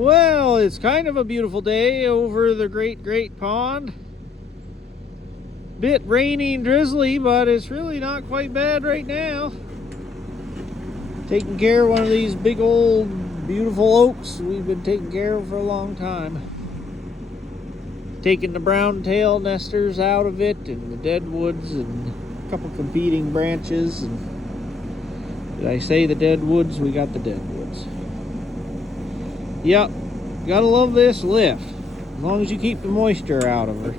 Well, it's kind of a beautiful day over the Great Pond. Bit rainy and drizzly, but it's really not quite bad right now. Taking care of one of these big old beautiful oaks we've been taking care of for a long time. Taking the brown tail nesters out of it and the deadwoods and a couple competing branches. And did I say the deadwoods? We got the deadwoods. Yep, gotta love this lift, as long as you keep the moisture out of her.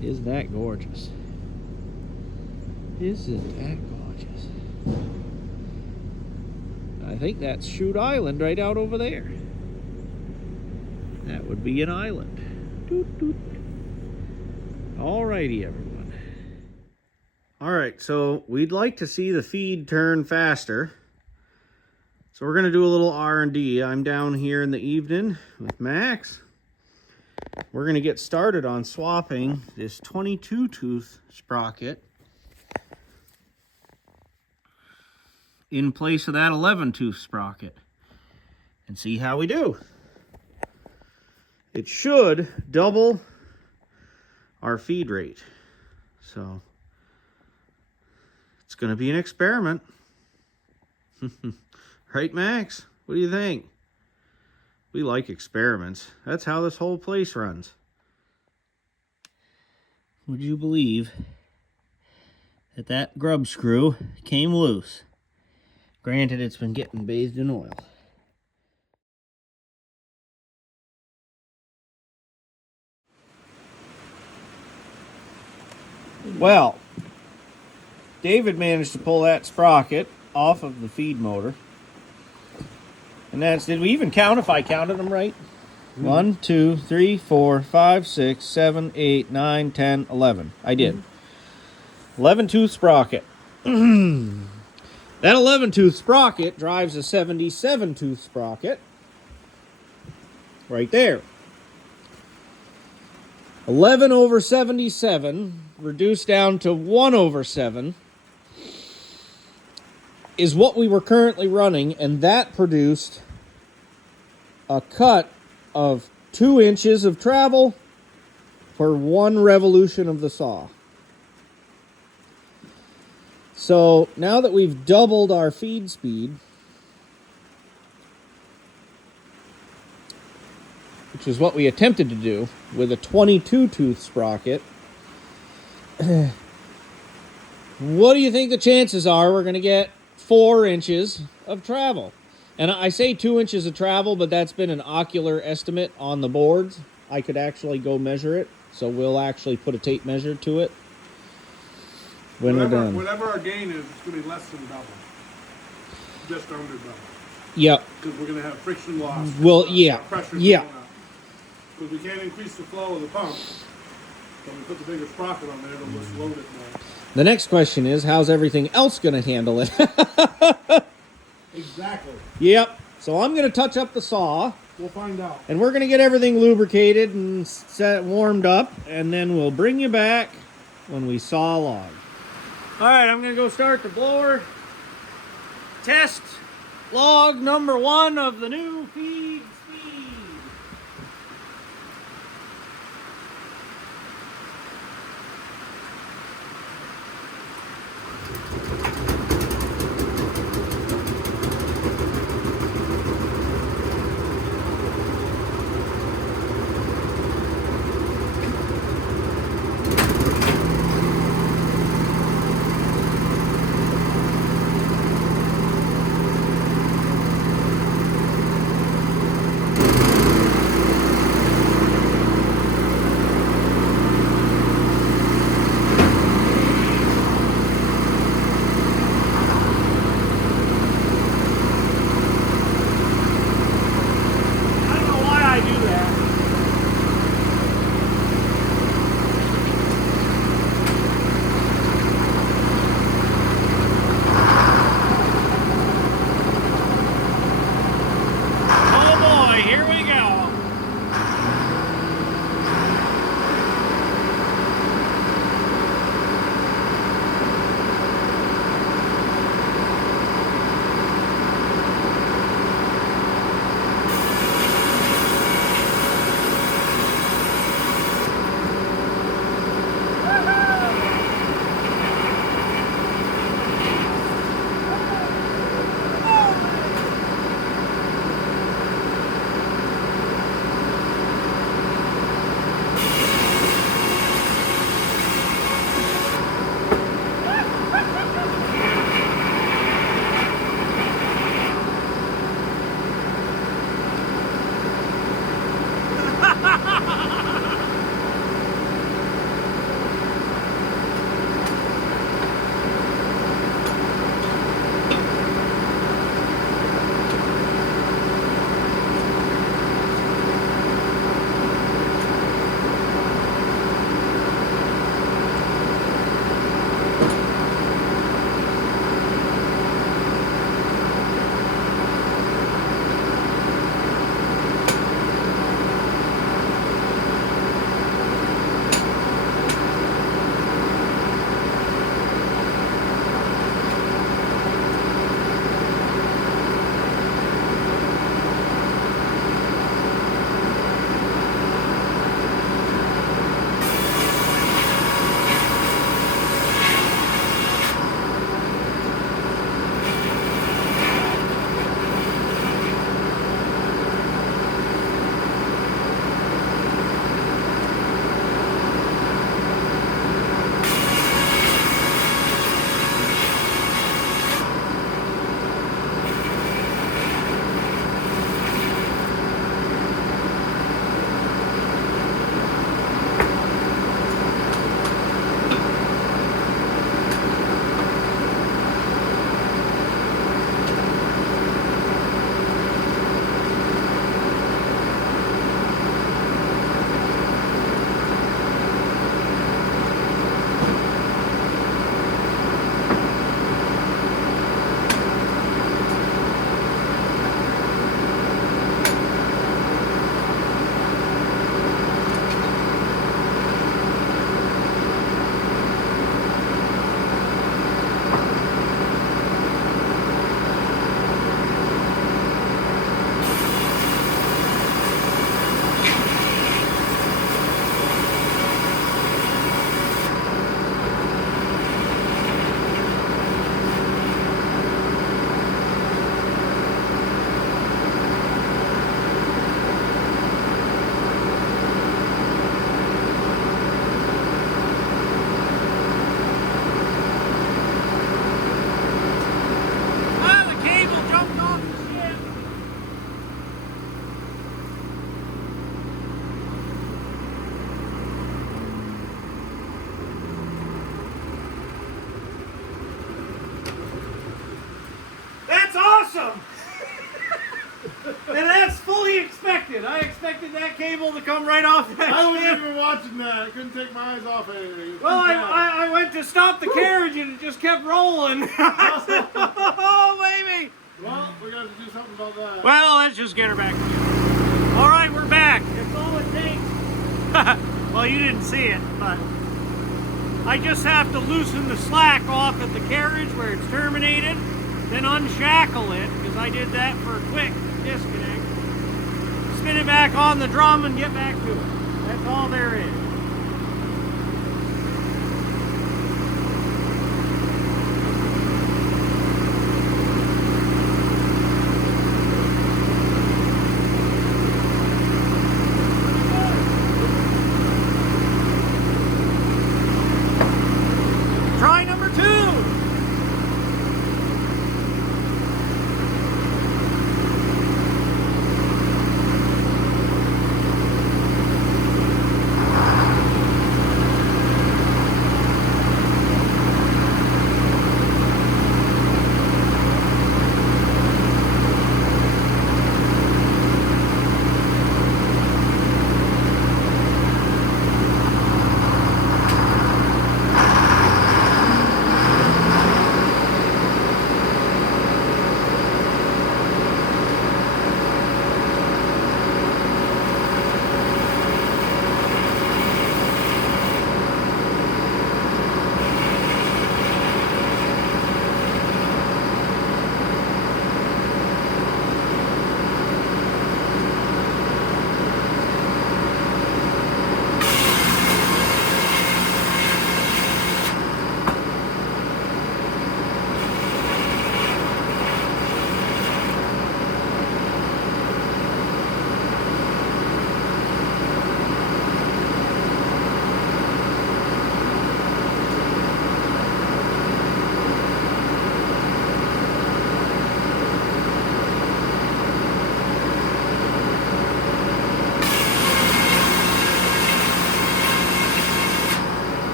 Isn't that gorgeous? Isn't that gorgeous? I think that's Chute Island right out over there. That would be an island. Doot, doot. Alrighty, everyone. Alright, so we'd like to see the feed turn faster. So we're going to do a little R&D. I'm down here in the evening with Max. We're going to get started on swapping this 22-tooth sprocket in place of that 11-tooth sprocket and see how we do. It should double our feed rate. So it's going to be an experiment. Right, Max? What do you think? We like experiments. That's how this whole place runs. Would you believe that that grub screw came loose? Granted, it's been getting bathed in oil. Well, David managed to pull that sprocket off of the feed motor. And that's, did we even count if I counted them right? 1, 2, 3, 4, 5, 6, 7, 8, 9, 10, 11. I did. 11-tooth sprocket. That 11-tooth sprocket drives a 77-tooth sprocket. Right there. 11 over 77 reduced down to 1 over 7 is what we were currently running, and that produced a cut of 2 inches of travel for 1 revolution of the saw. So now that we've doubled our feed speed, which is what we attempted to do with a 22-tooth sprocket, what do you think the chances are we're going to get 4 inches of travel? And I say 2 inches of travel, but that's been an ocular estimate on the boards. I could actually go measure it, so we'll actually put a tape measure to it when we're done. Whatever our gain is, it's going to be less than double. Just under double. Yep. Because we're going to have friction loss. Well, yeah. Yeah. Because we can't increase the flow of the pump. So we put the bigger sprocket on there, it'll just load it more. The next question is, how's everything else going to handle it? Exactly. Yep. So I'm going to touch up the saw. We'll find out. And we're going to get everything lubricated and warmed up. And then we'll bring you back when we saw a log. All right, I'm going to go start the blower. Test log number 1 of the new feed speed. awesome! And that's fully expected. I expected that cable to come right off that I wasn't ship. even watching that. I couldn't take my eyes off anything. Well, I went to stop the carriage and it just kept rolling. I said, oh, baby! Well, we're going to have to do something about that. Well, let's just get her back. All right, we're back. That's all it takes. Well, you didn't see it, but I just have to loosen the slack off at the carriage where it's terminated, then unshackle it, because I did that for a quick disconnect. Spin it back on the drum and get back to it. That's all there is. Try number 2.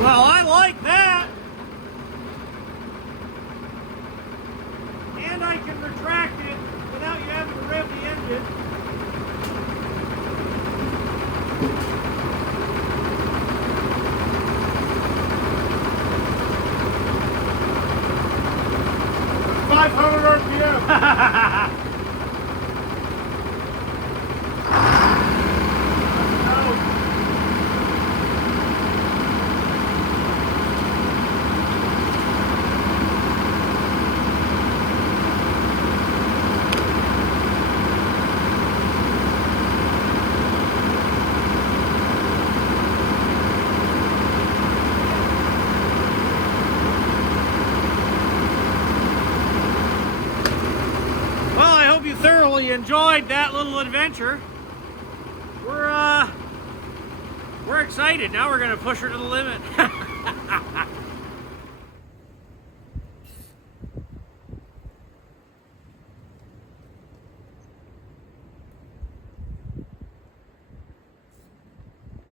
Well, I like that. And I can retract it without you having to rev the engine. $500 Well, I hope you thoroughly enjoyed that little adventure. We're excited. Now we're gonna push her to the limit.